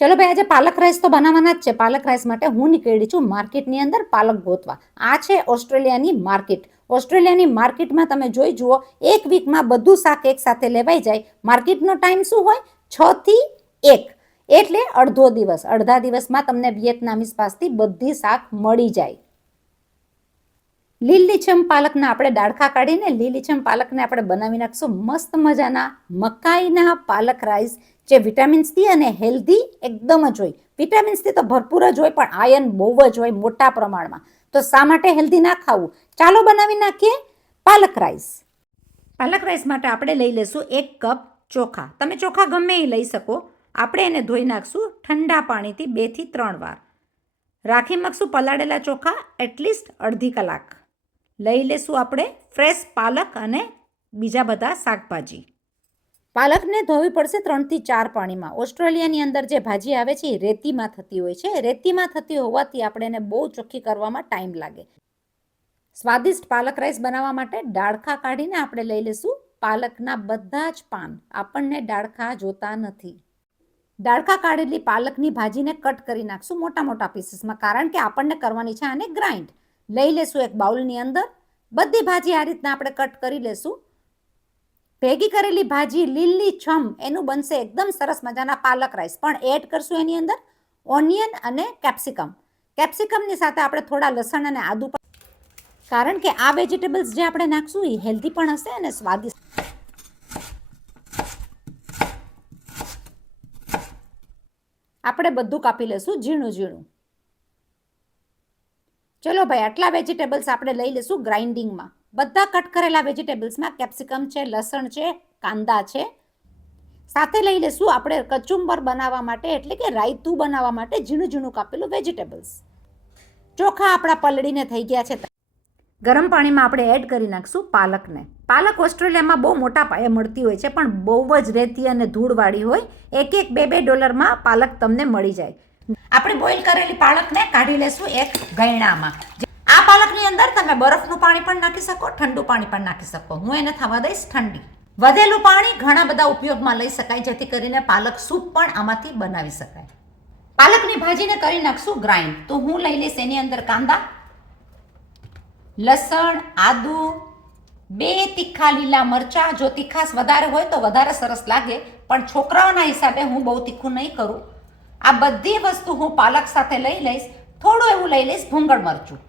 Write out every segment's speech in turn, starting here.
ચલો ભાઈ, આજે પાલક રાઈસ તો બનાવવાના જ છે. પાલક રાઈસ માટે હું નીકળી છું માર્કેટની અંદર પાલક ગોતવા. આ છે ઓસ્ટ્રેલિયાની માર્કેટ. ઓસ્ટ્રેલિયાની માર્કેટમાં તમે જોઈ જુઓ, એક વીકમાં બધું શાક એક સાથે લેવાઈ જાય. માર્કેટનો ટાઈમ શું હોય? 6 થી 1, એટલે અડધો દિવસ. અડધા દિવસમાં તમને વિયેતનામીઝ પાસથી બધી શાક મળી જાય. લીલીછમ પાલકના આપણે ડાળખા કાઢીને લીલીછમ પાલકને આપણે બનાવી નાખશું મસ્ત મજાના મકાઈના પાલક રાઈસ, જે વિટામિન સી અને હેલ્ધી એકદમ જ હોય. વિટામિન સી તો ભરપૂર જ હોય, પણ આયર્ન બહુ જ હોય મોટા પ્રમાણમાં. તો શા માટે હેલ્ધી ના ખાવું? ચાલો બનાવી નાખીએ પાલક રાઈસ. પાલક રાઈસ માટે આપણે લઈ લઈશું 1 કપ ચોખા. તમે ચોખા ગમે એ લઈ શકો. આપણે એને ધોઈ નાખશું ઠંડા પાણીથી 2 થી 3 વાર. રાખી મૂકશું પલાળેલા ચોખા એટલીસ્ટ અડધી કલાક. લઈ લેશું આપણે ફ્રેશ પાલક અને બીજા બધા શાકભાજી. પાલકને ધોવી પડશે 3 થી 4 પાણીમાં. ઓસ્ટ્રેલિયાની અંદર જે ભાજી આવે છે એ રેતીમાં થતી હોય છે. રેતીમાં થતી હોવાથી આપણે એને બહુ ચોખ્ખી કરવામાં ટાઈમ લાગે. સ્વાદિષ્ટ પાલક રાઈસ બનાવવા માટે ડાળખા કાઢીને આપણે લઈ લઈશું પાલકના બધા જ પાન. આપણને ડાળખા જોતા નથી. ડાળખા કાઢેલી પાલકની ભાજીને કટ કરી નાખશું મોટા મોટા પીસીસમાં, કારણ કે આપણને કરવાની છે આને ગ્રાઇન્ડ. લઈ લેશું એક બાઉલની અંદર. બધી ભાજી આ રીતના આપણે કટ કરી લેશું. ભેગી કરેલી ભાજી લીલી છમ એનું બનશે એકદમ સરસ મજાના પાલક રાઈસ. પણ એડ કરશું એની અંદર ઓનિયન અને કેપ્સિકમ. કેપ્સિકમની સાથે આપણે થોડા લસણ અને આદુ, કારણ કે આ વેજીટેબલ્સ જે આપણે નાખશું એ હેલ્ધી પણ હશે અને સ્વાદિષ્ટ. આપણે બધું કાપી લેશું ઝીણું ઝીણું. ચલો ભાઈ, આટલા વેજીટેબલ્સ આપણે લઈ લઈશું ગ્રાઇન્ડિંગમાં. બધા કટ કરેલા વેજીટેબલ્સમાં કેપ્સિકમ છે, લસણ છે, કાંદા છે. સાથે લઈ લઈશું આપણે કચુંબર બનાવવા માટે, એટલે કે રાયતું બનાવવા માટે ઝીણું ઝીણું કાપેલું વેજીટેબલ્સ. ચોખા આપણા પલળીને થઈ ગયા છે. ગરમ પાણીમાં આપણે એડ કરી નાખશું પાલકને. પાલક ઓસ્ટ્રેલિયામાં બહુ મોટા પાયે મળતી હોય છે, પણ બહુ જ રેતી અને ધૂળવાળી હોય. $1-2 પાલક તમને મળી જાય. આપણે બોઇલ કરેલી પાલકને કાઢી લેશું એક ગયણામાં. આ પાલકની અંદર તમે બરફનું પાણી પણ નાખી શકો, ઠંડુ પાણી પણ નાખી શકો. હું એને થવા દઈશ ઠંડી. વધેલું પાણી ઘણા બધા ઉપયોગમાં લઈ શકાય, જેથી કરીને પાલક સૂપ પણ આમાંથી બનાવી શકાય. પાલકની ભાજીને કરી નાખશું ગ્રાઇન્ડ. તો હું લઈ લઈશ એની અંદર કાંદા, લસણ, આદુ, 2 તીખા લીલા મરચાં. જો તીખાશ વધારે હોય તો વધારે સરસ લાગે, પણ છોકરાઓના હિસાબે હું બહુ તીખું નહીં કરું. આ બધી વસ્તુ હું પાલક સાથે લઈ લઈશ. થોડું એવું લઈ લઈશ ભૂંગળ મરચું.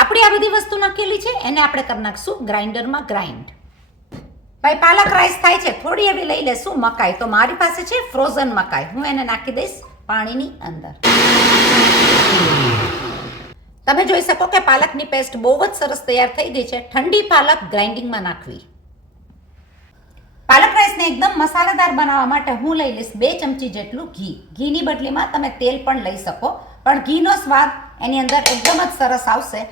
આપણી આ બધી વસ્તુ નાખેલી છે, એને આપણે કરી નાખશું ગ્રાઇન્ડરમાં ગ્રાઇન્ડ. ભાઈ, પાલક રાઈસ થાય છે. થોડી એવી લઈ લેશું મકાઈ. તો મારી પાસે છે ફ્રોઝન મકાઈ. હું એને નાખી દઈશ પાણીની અંદર. તમે જોઈ શકો કે પાલકની પેસ્ટ બહુ જ સરસ તૈયાર થઈ ગઈ છે. ઠંડી પાલક ગ્રાઇન્ડિંગમાં નાખવી. પાલક રાઈસને એકદમ મસાલેદાર બનાવવા માટે હું લઈ લઈશ 2 ચમચી જેટલું ઘી. ઘીની બદલીમાં તમે તેલ પણ લઈ શકો, પણ ઘીનો સ્વાદ એની અંદર એકદમ જ સરસ આવશે.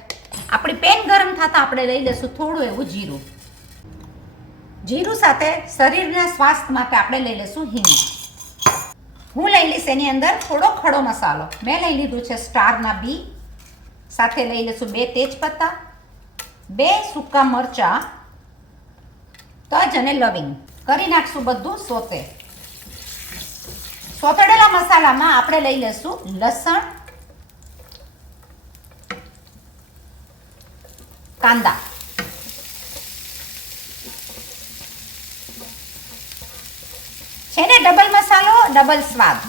આપણી પેન ગરમ થતાં આપણે લઈ લઈશું થોડું એવું જીરું. જીરું સાથે શરીરના સ્વાસ્થ્ય માટે આપણે લઈ લઈશું હિંગ. હું લઈ લઈશ એની અંદર થોડો ખડો મસાલો. મેં લઈ લીધું છે સ્ટારના બી. સાથે લઈ લઈશું 2 તેજપત્તા, 2 સૂકા મરચા, તજ અને લવિંગ. કરી નાખશું બધું સોતે. સોતળેલા મસાલામાં આપણે લઈ લઈશું લસણ, કાંદા. છે ને ડબલ મસાલો, ડબલ સ્વાદ.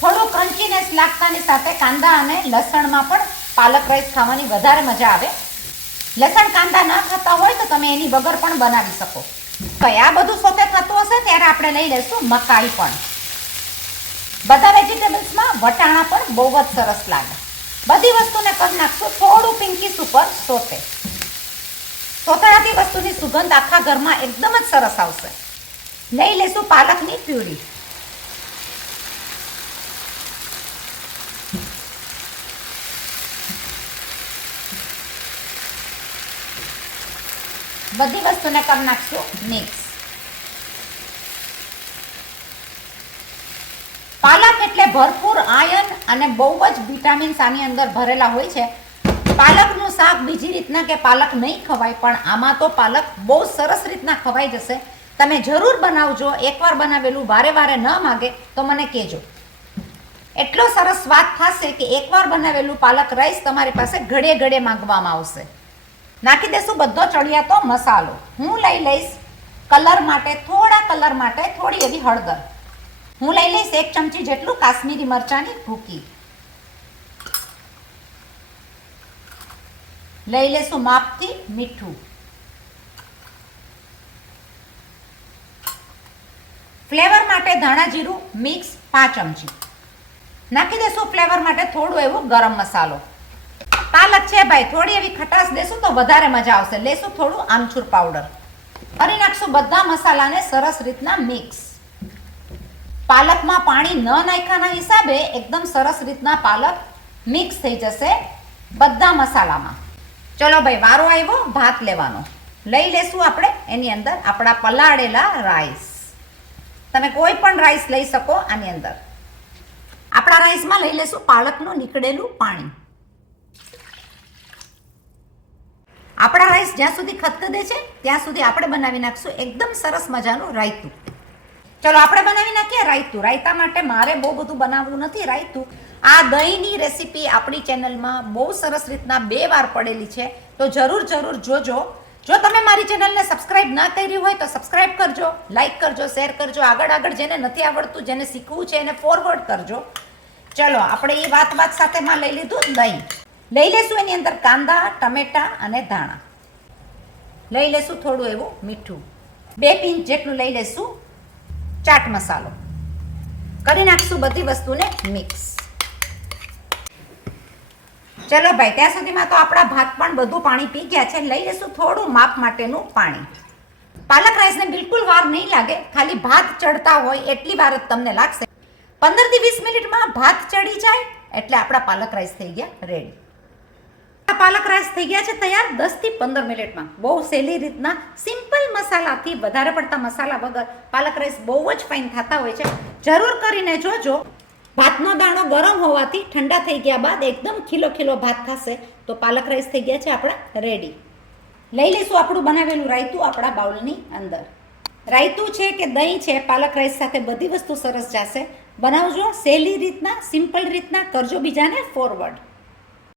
થોડું ક્રન્ચીનેસ લાગતાની સાથે કાંદા અને લસણમાં પણ પાલક રાઈસ ખાવાની વધારે મજા આવે. લસણ કાંદા ના ખાતા હોય તો તમે એની વગર પણ બનાવી શકો. આ બધું સોતે થતું હશે ત્યારે આપણે લઈ લઈશું મકાઈ પણ. બધા વેજીટેબલ્સમાં વટાણા પણ બહુ જ સરસ લાગે. બધી વસ્તુને કરી નાખશું થોડું પિંકીશ ઉપર સોતે. સોતળાતી વસ્તુની સુગંધ આખા ઘરમાં એકદમ જ સરસ આવશે. લઈ લઈશું પાલકની પ્યુરી. બધી વસ્તુને કરી નાખશું મિક્સ. પાલક એટલે ભરપૂર આયર્ન અને બહુ જ વિટામિન્સ આની અંદર ભરેલા હોય છે. પાલકનું શાક બીજી રીતના કે પાલક નહીં ખવાય, પણ આમાં તો પાલક બહુ સરસ રીતના ખવાઈ જશે. તમે જરૂર બનાવજો. એકવાર બનાવેલું વારે વારે ન માગે તો મને કહેજો. એટલો સરસ સ્વાદ થશે કે એકવાર બનાવેલું પાલક રાઈસ તમારી પાસે ઘડે ઘડે માંગવામાં આવશે. નાખી દેશું બધો ચડિયાતો મસાલો. હું લઈ લઈશ કલર માટે થોડી એવી હળદર. હું લઈ લઈશ 1 ચમચી જેટલું કાશ્મીરી મરચાંની ભૂકી. લઈ લેશું માપથી મીઠું. ફ્લેવર માટે ધાણા જીરું મિક્સ 5 ચમચી. નાખી દેશું ફ્લેવર માટે થોડું એવું ગરમ મસાલો. પાલક છે ભાઈ, થોડી એવી ખટાશ દેશું તો વધારે મજા આવશે. લેશું થોડું આમચૂર પાવડર. કરી નાખશું બધા મસાલાને સરસ રીતના મિક્સ. પાલકમાં પાણી ન નાખ્યાના હિસાબે એકદમ સરસ રીતના પાલક મિક્સ થઈ જશે બધા મસાલામાં. ચલો ભાઈ, વારો આવ્યો ભાત લેવાનો. લઈ લેશું આપણે એની અંદર આપણા પલાળેલા રાઈસ. તમે કોઈ પણ રાઈસ લઈ શકો આની અંદર. આપણા રાઈસમાં લઈ લેશું પાલકનું નીકળેલું પાણી. આપણા રાઈસ જ્યાં સુધી ખદખદે છે ત્યાં સુધી આપણે બનાવી નાખશું એકદમ સરસ મજાનું રાયતું. ચલો આપણે બનાવી નાખીએ રાયતું. રાયતા માટે મારે બહુ બધું બનાવવું નથી. રાયતું આ દહીંની રેસીપી આપણી ચેનલમાં બહુ સરસ રીતના 2 વાર પડેલી છે, તો જરૂર જોજો. જો તમે મારી ચેનલને સબસ્ક્રાઇબ ના કરી હોય તો સબસ્ક્રાઇબ કરજો, લાઈક કરજો, શેર કરજો. આગળ જેને નથી આવડતું, જેને શીખવું છે એને ફોરવર્ડ કરજો. ચલો આપણે એ વાત સાથે માં લઈ લીધું દહીં. લઈ લેશું એની અંદર કાંદા, ટમેટા અને ધાણા. લઈ લેશું થોડું એવું મીઠું. 2 પિંચ જેટલું લઈ લેશું ચાટ મસાલો. કરી નાખશું બધી વસ્તુને મિક્સ. ચલો ભાઈ, ત્યાં સુધીમાં તો આપણા ભાત પણ બધું પાણી પી ગયા છે. લઈ લેશું થોડું માપ માટેનું પાણી. પાલક રાઈસને બિલકુલ વાર નહીં લાગે, ખાલી ભાત ચડતા હોય એટલી વાર જ તમને લાગશે. 15 થી 20 મિનિટમાં ભાત ચડી જાય એટલે આપણા પાલક રાઈસ થઈ ગયા રેડી. પાલક રાઈસ થઈ ગયા છે તૈયાર 10 થી 15 મિનિટમાં. બહુ સહેલી રીતના સિમ્પલ મસાલાથી, વધારે પડતા મસાલા વગર પાલક રાઈસ બહુ જ ફાઇન થતા હોય છે. જરૂર કરીને જોજો. ભાતનો દાણો ગરમ હોવાથી ઠંડા થઈ ગયા બાદ એકદમ ખીલો ભાત થશે તો પાલક રાઈસ થઈ ગયા છે આપણા રેડી. લઈ લઈશું આપણું બનાવેલું રાયતું આપણા બાઉલની અંદર. રાયતું છે કે દહીં છે, પાલક રાઈસ સાથે બધી વસ્તુ સરસ જશે. બનાવજો સહેલી રીતના, સિમ્પલ રીતના કરજો, બીજાને ફોરવર્ડ.